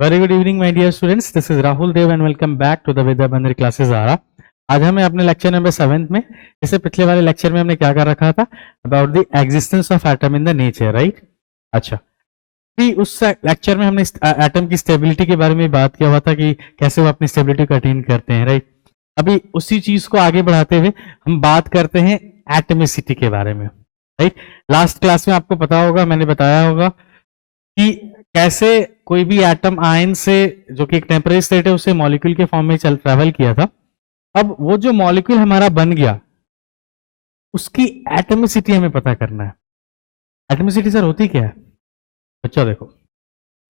Very good evening my dear students, this is Rahul Dev and welcome back to the Vidya Bandar classes आरा। आज हमें अपने lecture number 7 में, इससे पिछले वाले लेक्चर में हमने क्या कर रखा था, about the existence of atom in the nature, right. अच्छा, भी उस लेक्चर में हमने एटम की स्टेबिलिटी के बारे में बात किया हुआ था कि कैसे वो अपनी स्टेबिलिटी को अटेन करते हैं, राइट। अभी उसी चीज को आगे बढ़ाते हुए हम बात करते हैं एटमिसिटी के बारे में, राइट। लास्ट क्लास में आपको पता होगा, मैंने बताया होगा कि कैसे कोई भी एटम आयन से, जो कि एक टेम्परेरी स्टेट है, उसे मॉलिक्यूल के फॉर्म में ट्रेवल किया था। अब वो जो मॉलिक्यूल हमारा बन गया, उसकी एटमिसिटी हमें पता करना है। एटमिसिटी सर होती क्या है? अच्छा देखो,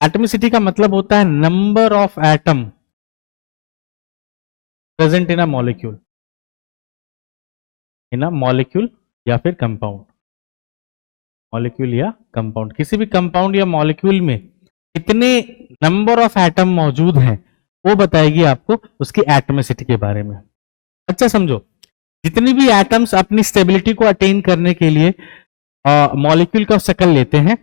एटमिसिटी का मतलब होता है number of atom present in a molecule, या फिर कंपाउंड। मॉलिक्यूल या कंपाउंड, किसी भी कंपाउंड या मॉलिक्यूल में कितने नंबर ऑफ एटम मौजूद हैं, वो बताएगी आपको उसकी एटमिसिटी के बारे में। अच्छा समझो, जितनी भी एटम्स अपनी स्टेबिलिटी को अटेन करने के लिए मॉलिक्यूल का शक्ल लेते हैं,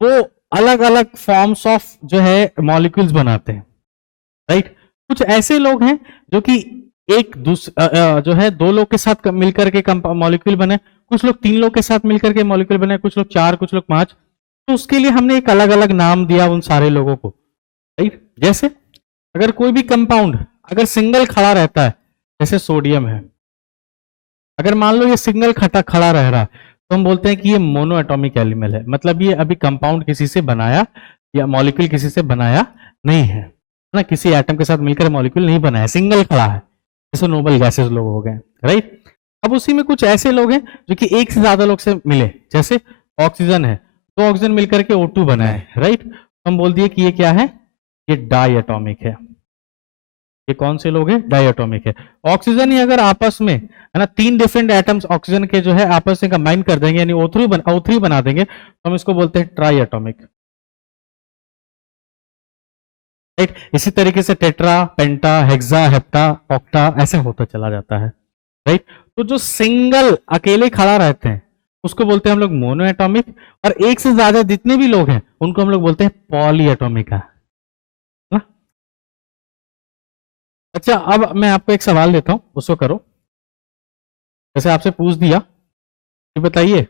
वो अलग अलग फॉर्म्स ऑफ जो है मॉलिक्यूल्स बनाते हैं, राइट। कुछ ऐसे लोग हैं जो कि एक जो है दो लोग के साथ मिलकर के मॉलिक्यूल बने, कुछ लोग तीन लोग के साथ मिलकर के मॉलिक्यूल बने, कुछ लोग चार, कुछ लोग पांच। तो उसके लिए हमने एक अलग अलग नाम दिया उन सारे लोगों को, राइट। जैसे अगर कोई भी कंपाउंड अगर सिंगल खड़ा रहता है, जैसे सोडियम है, अगर मान लो ये सिंगल खड़ा रह रहा है, तो हम बोलते हैं कि ये मोनो एटॉमिक एलिमेंट है, मतलब ये अभी कंपाउंड किसी से बनाया या मॉलिक्यूल किसी से बनाया नहीं है ना, किसी एटम के साथ मिलकर मॉलिक्यूल नहीं बनाया, सिंगल खड़ा है। जैसे नोबल गैसेस लोग हो गए, राइट। अब उसी में कुछ ऐसे लोग हैं जो कि एक से ज्यादा लोग से मिले, जैसे ऑक्सीजन है, तो ऑक्सीजन मिलकर के O2 बना है, राइट। हम बोल दिए कि ये क्या है, ये डाई एटॉमिक है। ये कौन से लोग हैं? डायटोमिक है। ऑक्सीजन ही अगर आपस में, है ना, तीन डिफरेंट एटम्स ऑक्सीजन के जो है आपस में कंबाइन कर देंगे, यानी O3 बना देंगे, तो हम इसको बोलते हैं ट्राई एटॉमिक, राइट। इसी तरीके से टेट्रा, पेंटा, हेक्सा, हेप्टा, ऑक्टा ऐसे होता चला जाता है, राइट। तो जो सिंगल अकेले खड़ा रहते हैं उसको बोलते हैं हम लोग मोनो एटॉमिक, और एक से ज्यादा जितने भी लोग हैं उनको हम लोग बोलते हैं पॉली एटॉमिक। अच्छा, अब मैं आपको एक सवाल देता हूं, उसको करो। जैसे आपसे पूछ दिया कि बताइए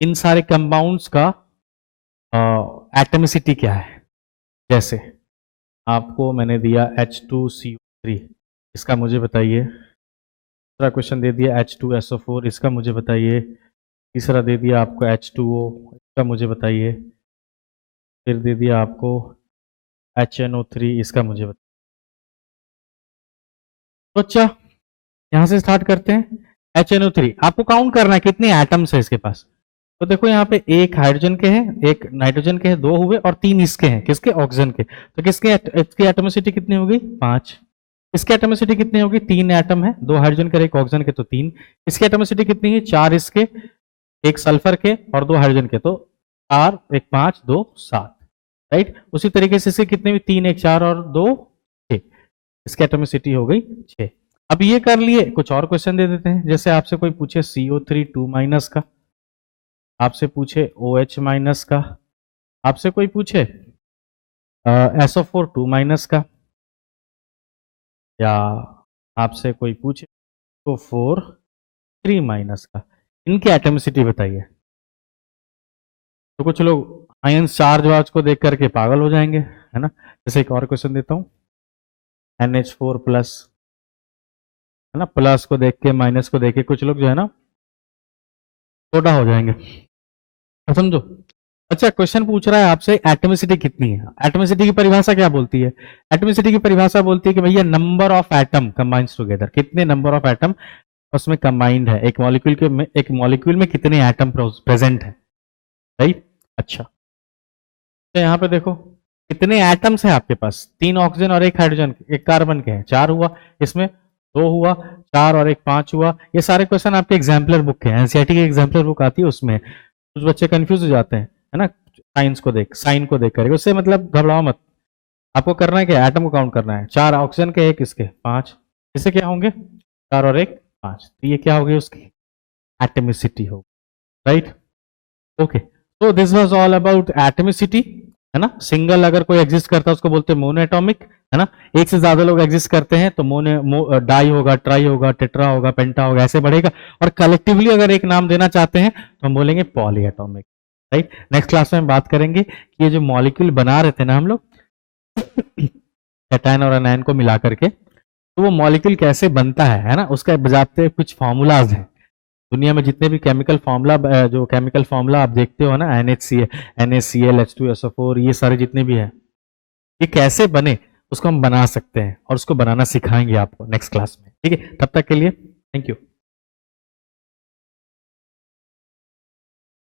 इन सारे कंपाउंड्स का एटमिसिटी क्या है। जैसे आपको मैंने दिया H2CO3, इसका मुझे बताइए। दूसरा क्वेश्चन दे दिया H2SO4, इसका मुझे बताइए। तीसरा दे दिया आपको H2O, इसका मुझे बताइए। फिर दे दिया आपको HNO3, इसका मुझे बताइए। तो अच्छा, यहां से स्टार्ट करते हैं। HNO3 आपको काउंट करना है कितने एटम्स है इसके पास। तो देखो यहाँ पे एक हाइड्रोजन के हैं, एक नाइट्रोजन के हैं, दो हुए, और तीन इसके हैं, किसके? ऑक्सीजन के। तो किसके इसकी एटमोसिटी कितनी होगी? 5। इसकी एटमोसिटी कितनी होगी? 3 एटम है, दो हाइड्रोजन के, एक ऑक्सीजन के, तो 3। इसकी एटमोसिटी कितनी है? 4 इसके, एक सल्फर के और दो हाइड्रोजन के, तो 4, एक 5, 2, 7, राइट। उसी तरीके से इसके कितने भी? 3, एक 4 और 2, 6। इसकी एटमोसिटी हो गई 6। अब ये कर लिए, कुछ और क्वेश्चन दे देते हैं। जैसे आपसे कोई पूछे CO3 2- का, आपसे पूछे OH- का, आपसे कोई पूछे SO4 2- का, या आपसे कोई पूछे SO4 3- का, इनकी एटमिसिटी बताइए। तो कुछ लोग आयंस चार्ज वार्ज को देख करके पागल हो जाएंगे, है ना। जैसे एक और क्वेश्चन देता हूँ, NH4+, है ना, प्लस को देख के, माइनस को देख के कुछ लोग जो है ना छोटा हो जाएंगे, समझो। अच्छा, क्वेश्चन पूछ रहा है आपसे एटमिसिटी कितनी है। एटमिसिटी की परिभाषा क्या बोलती है? एटमिसिटी की परिभाषा बोलती है कि भैया number of atom combines together, कितने नंबर ऑफ एटम उसमें कंबाइंड है, एक मॉलिक्यूल में कितने एटम प्रेजेंट है, राइट। अच्छा, तो यहाँ पे देखो कितने एटम्स हैं आपके पास, 3 ऑक्सीजन और एक हाइड्रोजन, एक कार्बन के हैं, 4 हुआ, इसमें 2 हुआ, 4 और एक 5 हुआ। ये सारे क्वेश्चन आपके एग्जाम्पलर बुक के हैं, एनसीईआरटी की एग्जाम्पलर बुक आती है, उसमें कुछ बच्चे कंफ्यूज हो जाते हैं, है ना, साइन को देख करके। उससे मतलब घबराओ मत, आपको करना है क्या, एटम को काउंट करना है। 4 ऑक्सीजन के, एक इसके, 5, इससे क्या होंगे? 4 और एक 5, तो ये क्या होगी उसकी एटमिसिटी हो, right. Okay, so this was all about atomicity. है ना। सिंगल अगर कोई एग्जिस्ट करता है उसको बोलते हैं मोनो एटॉमिक, है ना। एक से ज्यादा लोग एग्जिस्ट करते हैं तो डाई होगा, ट्राई होगा, टेट्रा होगा, पेंटा होगा, ऐसे बढ़ेगा। और कलेक्टिवली अगर एक नाम देना चाहते हैं तो हम बोलेंगे poly atomic, right. Next class में हम बात करेंगे कि ये जो मॉलिक्यूल बना रहे थे ना हम लोग कैटायन और एनायन को मिला करके, तो वो मॉलिक्यूल कैसे बनता है ना, उसका बजाते कुछ फॉर्मूलाज हैं। दुनिया में जितने भी केमिकल फार्मूला, जो केमिकल फार्मूला आप देखते हो ना, NaCl, H2SO4, ये सारे जितने भी हैं, ये कैसे बने उसको हम बना सकते हैं और उसको बनाना सिखाएंगे आपको नेक्स्ट क्लास में, ठीक है। तब तक के लिए थैंक यू।